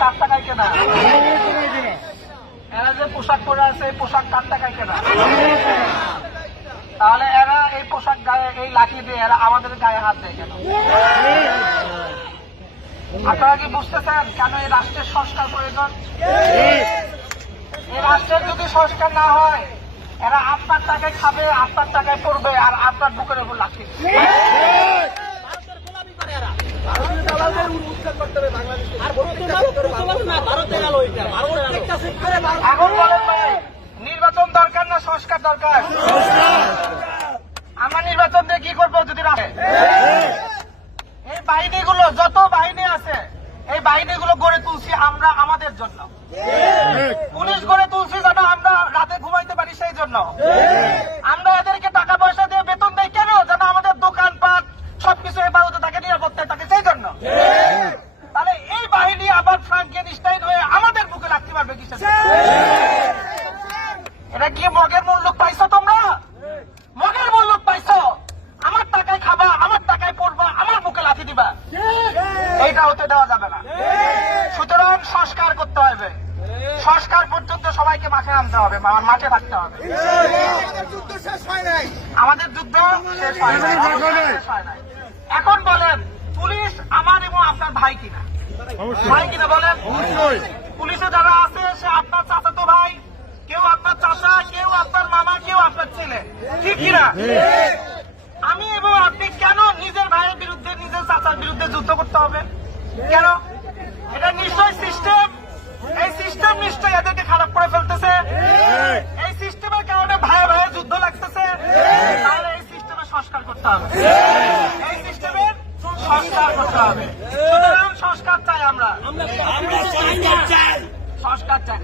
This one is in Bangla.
কার টাকায় কেনা এরা যে পোশাক পরে আছে এই পোশাক কার টাকায় কেনা তাহলে এরা এই পোশাক গায়ে এই লাঠি দিয়ে এরা আমাদের গায়ে হাত দেয় কেন? আপনারা কি বুঝতেছেন কেন এই রাষ্ট্রের সংস্কার প্রয়োজন? এই রাষ্ট্রের যদি সংস্কার না হয় এরা আপনার টাকায় খাবে আপনার টাকায় পড়বে আর আপনার বুকের উপর লাঠি। নির্বাচন দরকার না সংস্কার দরকার? আমরা নির্বাচন দিয়ে কি করব যদি এই বাহিনীগুলো যত বাহিনী আছে এই বাহিনীগুলো গড়ে তুলছি আমরা আমাদের জন্য। পুলিশ গড়ে তুলছি যেন আমরা রাতে ঘুমাইতে পারি সেই জন্য আমরা এদেরকে টাকা পয়সা দিয়ে বেতন দেই কেন যেন আমাদের দোকানপাট সবকিছু হেফাজতে থাকে নিরাপত্তায় থাকে সেই জন্য তাহলে এই বাহিনী আবার ফ্রাঙ্কেনস্টাইন হয়ে আমাদের বুকে রাখতে পারবে জন্য? এটা কি মগের মূল্য পাইছো তোমরা? মগের মূল্য পাইছো? আমার টাকায় খাবা আমার টাকায় পড়বা আমার বুকে লাথি দিবা। এইটা হতে দেওয়া যাবে না। সুতরাং সংস্কার করতে হবে। সংস্কার পর্যন্ত সবাইকে মাঠে নামতে হবে মাঠে থাকতে হবে। আমাদের যুদ্ধ শেষ হয় নাই। এখন বলেন পুলিশ আমার এবং আপনার ভাই কিনা? ভাই কিনা বলেন? পুলিশে যারা আছে সে আপনার চাচাতো ভাই কেউ আপনার চাচা কেউ আপনার মামা কেউ আপনার ছেলে। ঠিক কিনা? আমি এবং আপনি কেন নিজের ভাইয়ের বিরুদ্ধে নিজের চাচার বিরুদ্ধে যুদ্ধ করতে হবে? কেন? এটা নিশ্চয় সিস্টেম এই সিস্টেম নিশ্চয়ই এদেরকে খারাপ করে ফেলতেছে? এই সিস্টেমের কারণে ভাইয়ে ভাইয়ে যুদ্ধ লাগতেছে? তাহলে এই সিস্টেমের সংস্কার করতে হবে। এই সিস্টেমের সংস্কার করতে হবে। সুতরাং সংস্কার চাই আমরা সংস্কার চাই।